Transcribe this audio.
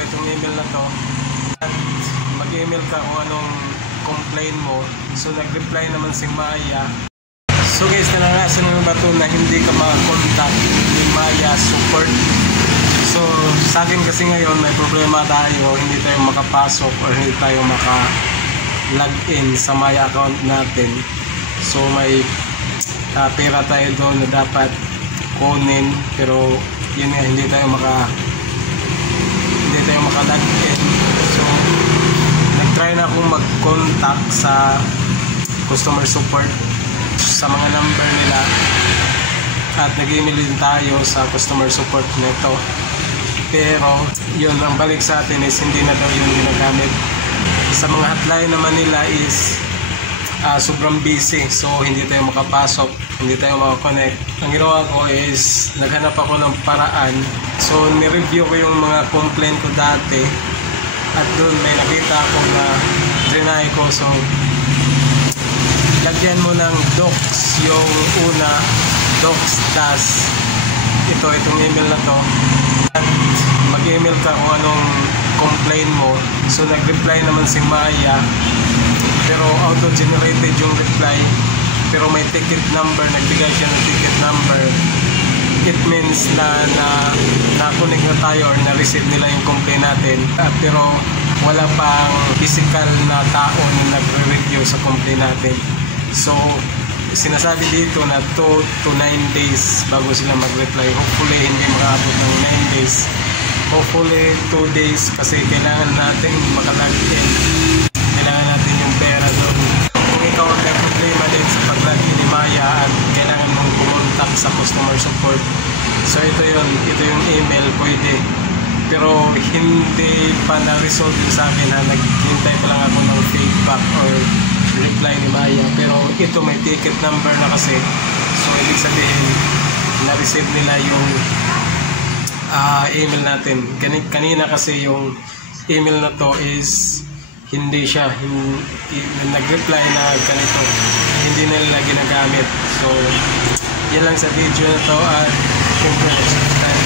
itong email na to at mag-email ka kung anong complain mo. So nag-reply naman si Maya. So guys, naranasan mo ba ito na hindi ka makakontakt ni Maya support? So sa akin kasi ngayon may problema tayo, hindi tayo makapasok or hindi tayo maka-login sa Maya account natin. So may pera tayo doon na dapat kunin, pero yun nga, hindi tayo maka-login. So nag-try na akong mag-contact sa customer support sa mga number nila at nag-email din tayo sa customer support nito, pero yun, ang balik sa atin is hindi na daw yung ginagamit. Sa mga hotline naman nila is sobrang busy, so hindi tayo makapasok, hindi tayo makakonect. Ang ginawa ko is naghanap ako ng paraan. So ni-review ko yung mga complaint ko dati at doon may nakita ako na deny ko. So lagyan mo ng docs yung una, docs dash itong email na to at mag-email ka kung anong complain mo. So nag-reply naman si Maya, pero auto-generated yung reply, pero may ticket number, nagbigay siya ng ticket number. It means na na-connect na tayo or na-receive nila yung complaint natin, pero wala pang physical na tao na nagre-review sa complaint natin. So sinasabi dito na 2 to 9 days bago sila mag-reply. Hopefully hindi makaabot ng 9 days, hopefully 2 days, kasi kailangan natin makalagin, kailangan natin yung pera doon. Kung ikaw ang may problema din sa pag-login ni Maya at kailangan mong pumuntak sa customer support, so ito yung email, pwede. Pero hindi pa na-resolve sa akin, naghintay pa lang ako ng feedback or reply ni Maya. Pero ito may ticket number na kasi, so ibig sabihin na-receive nila yung email natin. Kanina kasi yung email na to is hindi siya nag-reply na ganito, hindi nila ginagamit. So yan lang sa video na to, at syempre subscribe